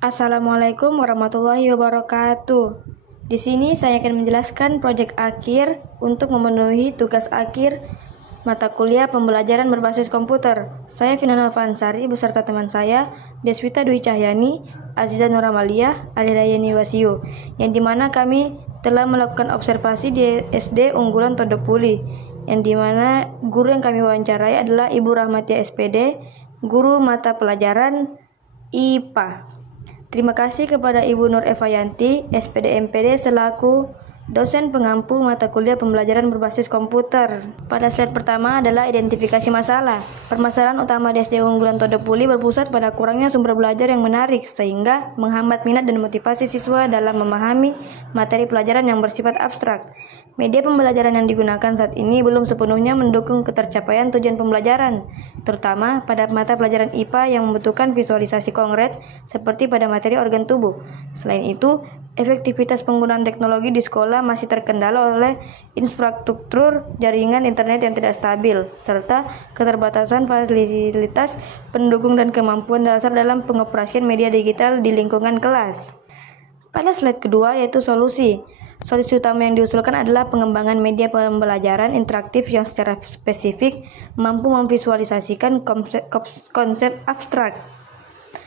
Assalamualaikum warahmatullahi wabarakatuh. Di sini saya akan menjelaskan proyek akhir untuk memenuhi tugas akhir mata kuliah pembelajaran berbasis komputer. Saya Vina Novansari beserta teman saya Deswita Dwi Cahyani, Aziza Nuramalia, Alirayani Wasiu, yang dimana kami telah melakukan observasi di SD Unggulan Todopuli, yang dimana guru yang kami wawancarai adalah Ibu Rahmatia SPD, guru mata pelajaran IPA. Terima kasih kepada Ibu Nur Evayanti, SPD MPD selaku dosen pengampu mata kuliah pembelajaran berbasis komputer. Pada slide pertama adalah identifikasi masalah. Permasalahan utama di SD Unggulan Todopuli berpusat pada kurangnya sumber belajar yang menarik, sehingga menghambat minat dan motivasi siswa dalam memahami materi pelajaran yang bersifat abstrak. Media pembelajaran yang digunakan saat ini belum sepenuhnya mendukung ketercapaian tujuan pembelajaran, terutama pada mata pelajaran IPA yang membutuhkan visualisasi konkret seperti pada materi organ tubuh. Selain itu, efektivitas penggunaan teknologi di sekolah masih terkendala oleh infrastruktur jaringan internet yang tidak stabil, serta keterbatasan fasilitas pendukung dan kemampuan dasar dalam pengoperasian media digital di lingkungan kelas. Pada slide kedua yaitu solusi. Solusi utama yang diusulkan adalah pengembangan media pembelajaran interaktif yang secara spesifik mampu memvisualisasikan konsep abstrak,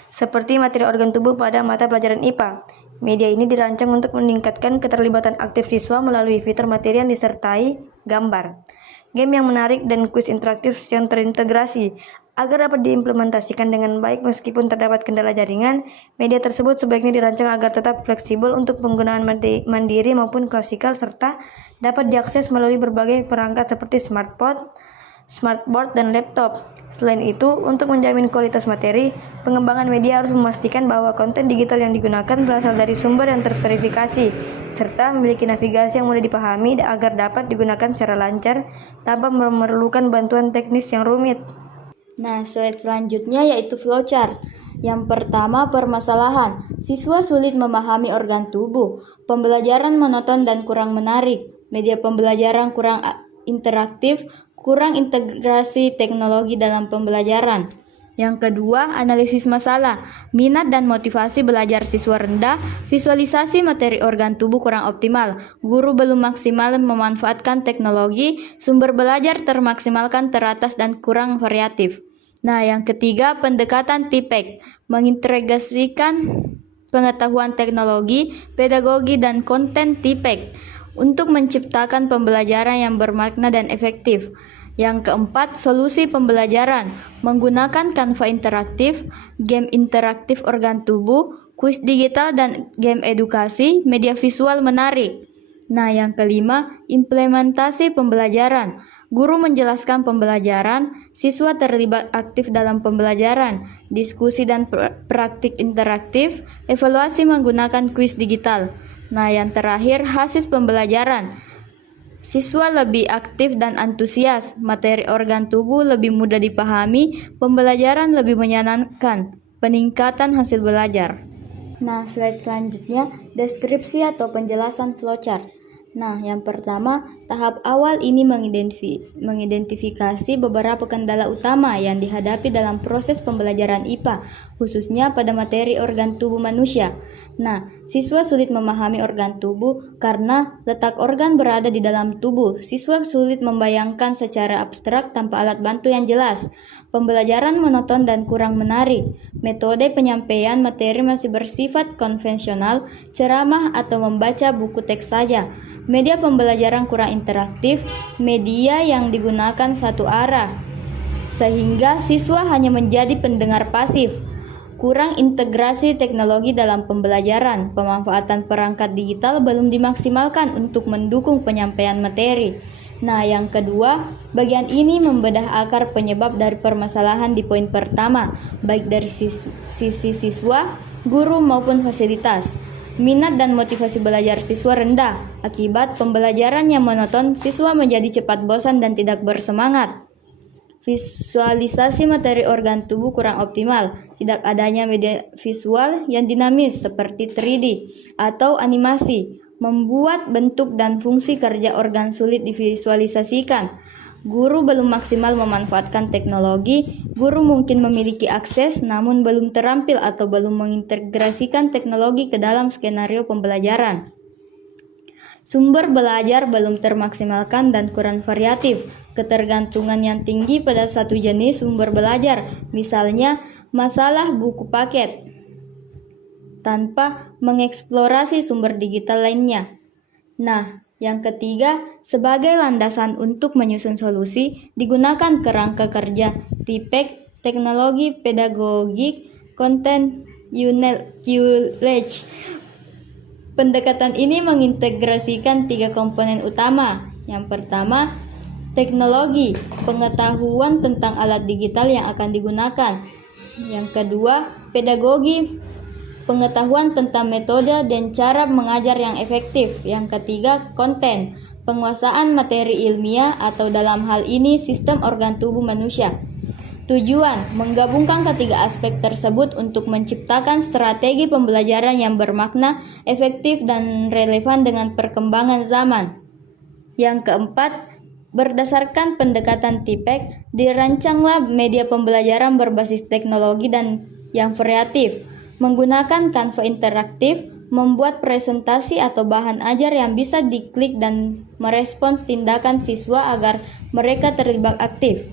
seperti materi organ tubuh pada mata pelajaran IPA. Media ini dirancang untuk meningkatkan keterlibatan aktif siswa melalui fitur materi yang disertai gambar, game yang menarik, dan kuis interaktif yang terintegrasi. Agar dapat diimplementasikan dengan baik meskipun terdapat kendala jaringan, media tersebut sebaiknya dirancang agar tetap fleksibel untuk penggunaan mandiri maupun klasikal, serta dapat diakses melalui berbagai perangkat seperti smartboard, dan laptop. Selain itu, untuk menjamin kualitas materi, pengembangan media harus memastikan bahwa konten digital yang digunakan berasal dari sumber yang terverifikasi, serta memiliki navigasi yang mudah dipahami agar dapat digunakan secara lancar tanpa memerlukan bantuan teknis yang rumit. Nah, slide selanjutnya yaitu flowchart. Yang pertama, permasalahan. Siswa sulit memahami organ tubuh. Pembelajaran monoton dan kurang menarik. Media pembelajaran kurang interaktif, kurang integrasi teknologi dalam pembelajaran. Yang kedua, analisis masalah. Minat dan motivasi belajar siswa rendah, visualisasi materi organ tubuh kurang optimal, guru belum maksimal memanfaatkan teknologi, sumber belajar termaksimalkan teratas dan kurang variatif. Nah, yang ketiga, pendekatan TPEK, mengintegrasikan pengetahuan teknologi, pedagogi, dan konten TPEK untuk menciptakan pembelajaran yang bermakna dan efektif. Yang keempat, solusi pembelajaran, menggunakan Canva interaktif, game interaktif organ tubuh, kuis digital, dan game edukasi, media visual menarik. Nah, yang kelima, implementasi pembelajaran. Guru menjelaskan pembelajaran, siswa terlibat aktif dalam pembelajaran, diskusi dan praktik interaktif, evaluasi menggunakan kuis digital. Nah, yang terakhir, hasil pembelajaran. Siswa lebih aktif dan antusias, materi organ tubuh lebih mudah dipahami, pembelajaran lebih menyenangkan, peningkatan hasil belajar. Nah, slide selanjutnya, deskripsi atau penjelasan flowchart. Nah, yang pertama, tahap awal ini mengidentifikasi beberapa kendala utama yang dihadapi dalam proses pembelajaran IPA, khususnya pada materi organ tubuh manusia. Nah, siswa sulit memahami organ tubuh karena letak organ berada di dalam tubuh. Siswa sulit membayangkan secara abstrak tanpa alat bantu yang jelas. Pembelajaran monoton dan kurang menarik. Metode penyampaian materi masih bersifat konvensional, ceramah atau membaca buku teks saja. Media pembelajaran kurang interaktif, media yang digunakan satu arah, sehingga siswa hanya menjadi pendengar pasif. Kurang integrasi teknologi dalam pembelajaran, pemanfaatan perangkat digital belum dimaksimalkan untuk mendukung penyampaian materi. Nah, yang kedua, bagian ini membedah akar penyebab dari permasalahan di poin pertama, baik dari sisi siswa, guru maupun fasilitas. Minat dan motivasi belajar siswa rendah. Akibat pembelajaran yang monoton, siswa menjadi cepat bosan dan tidak bersemangat. Visualisasi materi organ tubuh kurang optimal. Tidak adanya media visual yang dinamis seperti 3D atau animasi, membuat bentuk dan fungsi kerja organ sulit divisualisasikan. Guru belum maksimal memanfaatkan teknologi, guru mungkin memiliki akses namun belum terampil atau belum mengintegrasikan teknologi ke dalam skenario pembelajaran. Sumber belajar belum termaksimalkan dan kurang variatif, ketergantungan yang tinggi pada satu jenis sumber belajar, misalnya masalah buku paket, tanpa mengeksplorasi sumber digital lainnya. Nah, yang ketiga, sebagai landasan untuk menyusun solusi, digunakan kerangka kerja TPEC, teknologi pedagogik, content knowledge. Pendekatan ini mengintegrasikan 3 komponen utama. Yang pertama, teknologi, pengetahuan tentang alat digital yang akan digunakan. Yang kedua, pedagogi, pengetahuan tentang metode dan cara mengajar yang efektif. Yang ketiga, konten, penguasaan materi ilmiah atau dalam hal ini sistem organ tubuh manusia. Tujuan, menggabungkan ketiga aspek tersebut untuk menciptakan strategi pembelajaran yang bermakna, efektif, dan relevan dengan perkembangan zaman. Yang keempat, berdasarkan pendekatan TPEC, dirancanglah media pembelajaran berbasis teknologi dan yang variatif, menggunakan Canva interaktif, membuat presentasi atau bahan ajar yang bisa diklik dan merespons tindakan siswa agar mereka terlibat aktif.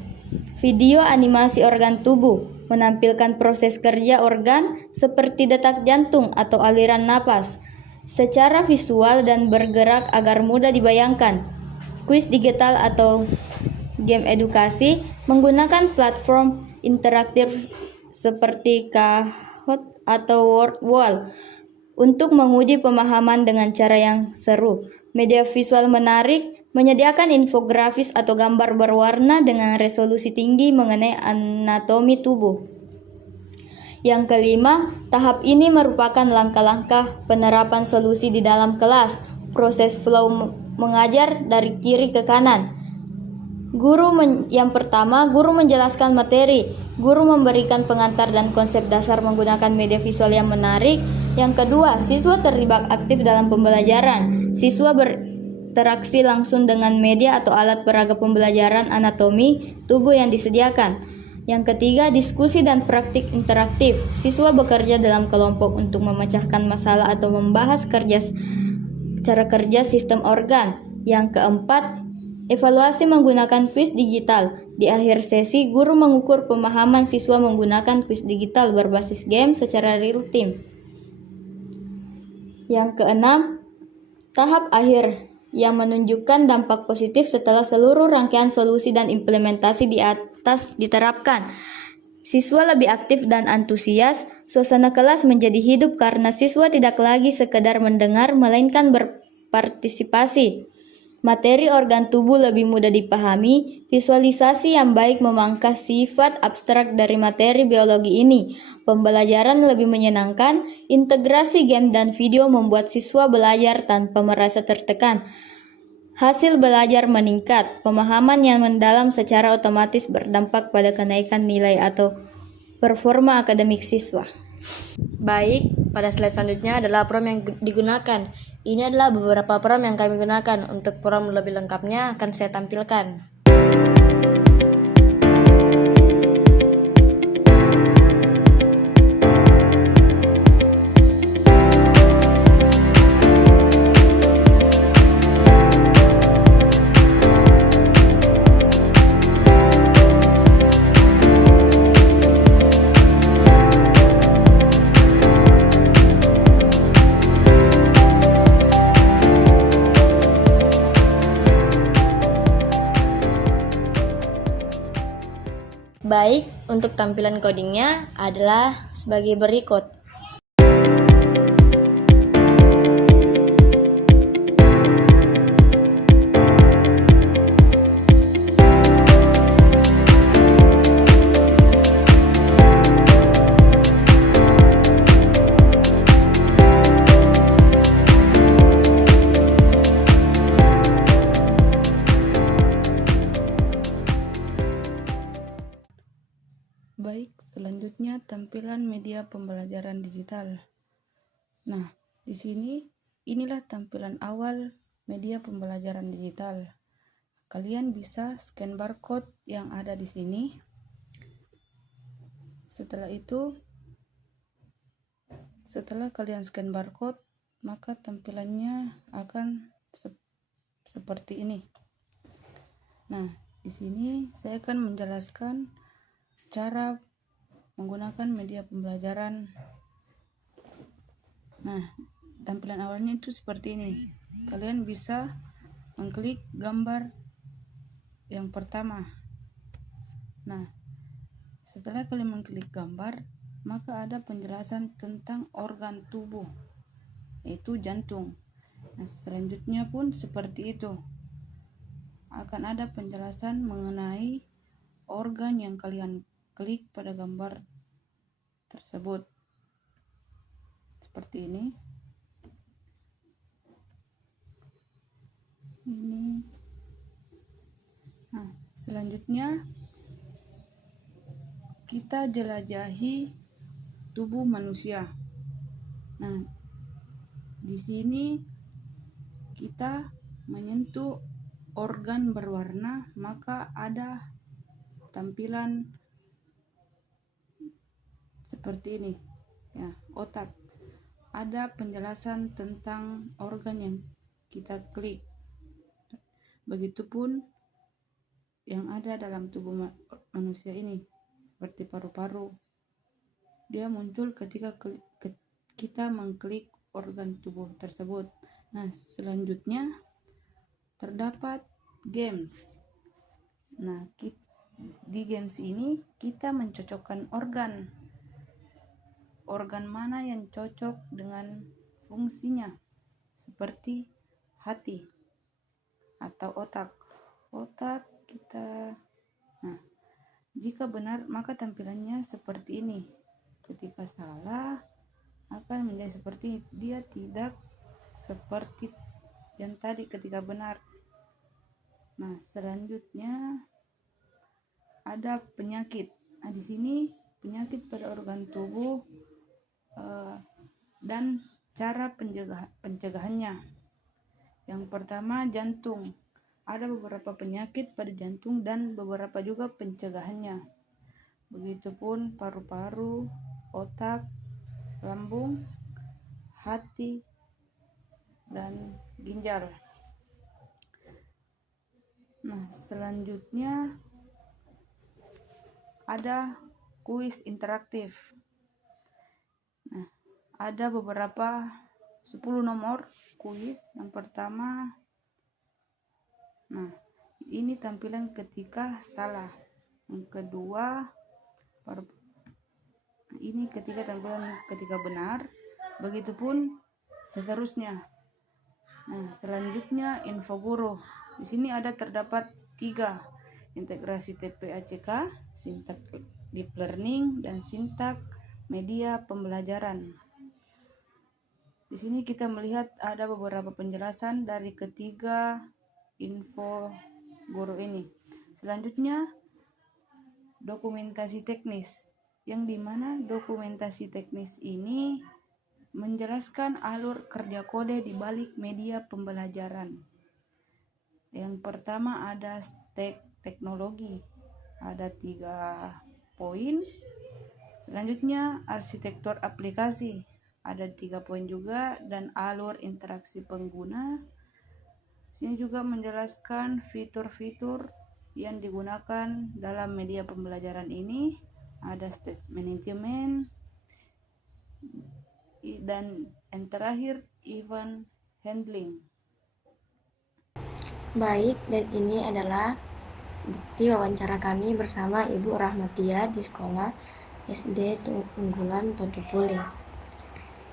Video animasi organ tubuh, menampilkan proses kerja organ seperti detak jantung atau aliran napas, secara visual dan bergerak agar mudah dibayangkan. Kuis digital atau game edukasi, menggunakan platform interaktif seperti Kahoot atau WordWall untuk menguji pemahaman dengan cara yang seru. Media visual menarik, menyediakan infografis atau gambar berwarna dengan resolusi tinggi mengenai anatomi tubuh. Yang kelima, tahap ini merupakan langkah-langkah penerapan solusi di dalam kelas, proses flow mengajar dari kiri ke kanan. Yang pertama, guru menjelaskan materi. Guru memberikan pengantar dan konsep dasar menggunakan media visual yang menarik. Yang kedua, siswa terlibat aktif dalam pembelajaran. Siswa berinteraksi langsung dengan media atau alat peraga pembelajaran anatomi tubuh yang disediakan. Yang ketiga, diskusi dan praktik interaktif. Siswa bekerja dalam kelompok untuk memecahkan masalah atau membahas cara kerja sistem organ. Yang keempat, evaluasi menggunakan kuis digital. Di akhir sesi, guru mengukur pemahaman siswa menggunakan kuis digital berbasis game secara real time. Yang keenam, tahap akhir yang menunjukkan dampak positif setelah seluruh rangkaian solusi dan implementasi di atas diterapkan. Siswa lebih aktif dan antusias, suasana kelas menjadi hidup karena siswa tidak lagi sekedar mendengar melainkan berpartisipasi. Materi organ tubuh lebih mudah dipahami, visualisasi yang baik memangkas sifat abstrak dari materi biologi ini. Pembelajaran lebih menyenangkan, integrasi game dan video membuat siswa belajar tanpa merasa tertekan. Hasil belajar meningkat, pemahaman yang mendalam secara otomatis berdampak pada kenaikan nilai atau performa akademik siswa. Baik, pada slide selanjutnya adalah prom yang digunakan. Ini adalah beberapa prom yang kami gunakan. Untuk prom lebih lengkapnya akan saya tampilkan. Baik, untuk tampilan codingnya adalah sebagai berikut. Baik, selanjutnya tampilan media pembelajaran digital. Nah, di sini inilah tampilan awal media pembelajaran digital. kalian bisa scan barcode yang ada di sini. Setelah itu, setelah kalian scan barcode, maka tampilannya akan seperti ini. Nah, di sini saya akan menjelaskan cara menggunakan media pembelajaran. Nah, tampilan awalnya itu seperti ini. Kalian bisa mengklik gambar yang pertama. Nah, setelah kalian mengklik gambar, maka ada penjelasan tentang organ tubuh, yaitu jantung. Nah, selanjutnya pun seperti itu. Akan ada penjelasan mengenai organ yang kalian klik pada gambar tersebut. Seperti ini. Nah, selanjutnya kita jelajahi tubuh manusia. Nah, di sini kita menyentuh organ berwarna, maka ada tampilan seperti ini. Ya, otak. Ada penjelasan tentang organ yang kita klik. Begitupun yang ada dalam tubuh manusia ini, seperti paru-paru. Dia muncul ketika kita mengklik organ tubuh tersebut. Nah, selanjutnya terdapat games. Nah, di games ini kita mencocokkan organ mana yang cocok dengan fungsinya, seperti hati atau otak kita. Nah, jika benar maka tampilannya seperti ini. Ketika salah akan menjadi seperti dia tidak seperti yang tadi ketika benar. Nah, selanjutnya ada penyakit. Nah, di sini penyakit pada organ tubuh dan cara pencegahannya. Yang pertama, jantung. Ada beberapa penyakit pada jantung dan beberapa juga pencegahannya. Begitupun paru-paru, otak, lambung, hati, dan ginjal. Nah, selanjutnya ada kuis interaktif. Nah, ada beberapa 10 nomor kuis. Yang pertama, nah, ini tampilan ketika salah. Yang kedua, ini tampilan ketika benar. Begitupun seterusnya. Nah, selanjutnya info guru. Di sini terdapat 3, integrasi TP/ACK, sintak deep learning, dan sintak media pembelajaran. Di sini kita melihat ada beberapa penjelasan dari ketiga info guru ini. Selanjutnya dokumentasi teknis, yang dimana dokumentasi teknis ini menjelaskan alur kerja kode di balik media pembelajaran. Yang pertama ada stack teknologi, ada 3 poin. Selanjutnya arsitektur aplikasi, ada 3 poin juga, dan alur interaksi pengguna. Sini juga menjelaskan fitur-fitur yang digunakan dalam media pembelajaran ini, ada stage management, dan yang terakhir event handling. Baik, dan ini adalah bukti wawancara kami bersama Ibu Rahmatia di sekolah SD Unggulan Todopule.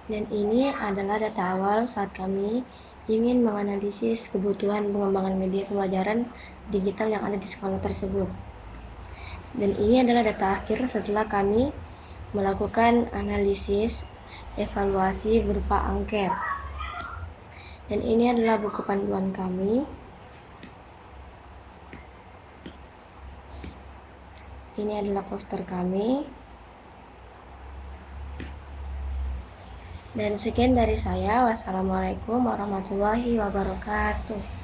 Dan ini adalah data awal saat kami ingin menganalisis kebutuhan pengembangan media pembelajaran digital yang ada di sekolah tersebut. Dan ini adalah data akhir setelah kami melakukan analisis evaluasi berupa angket. Dan ini adalah buku panduan kami. Ini adalah poster kami. Dan sekian dari saya. Wassalamualaikum warahmatullahi wabarakatuh.